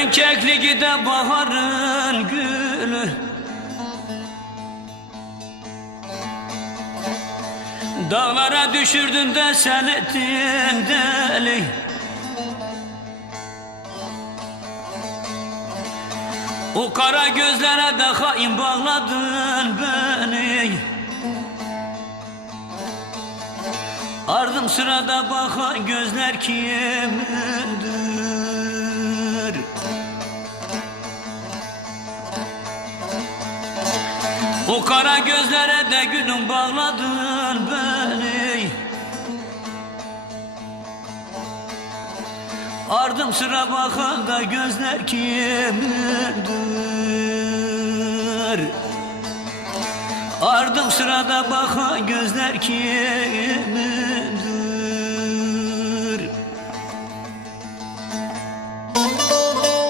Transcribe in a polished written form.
Keklik de baharın gülü, dağlara düşürdün de sen ettin deli. O kara gözlere de hain bağladın beni. Ardım sırada bakan gözler kimindir? O kara gözlere de gülüm bağladın beni. Ardım sıra bakan da gözler kimindir? Ardım sırada bakan gözler kimindir?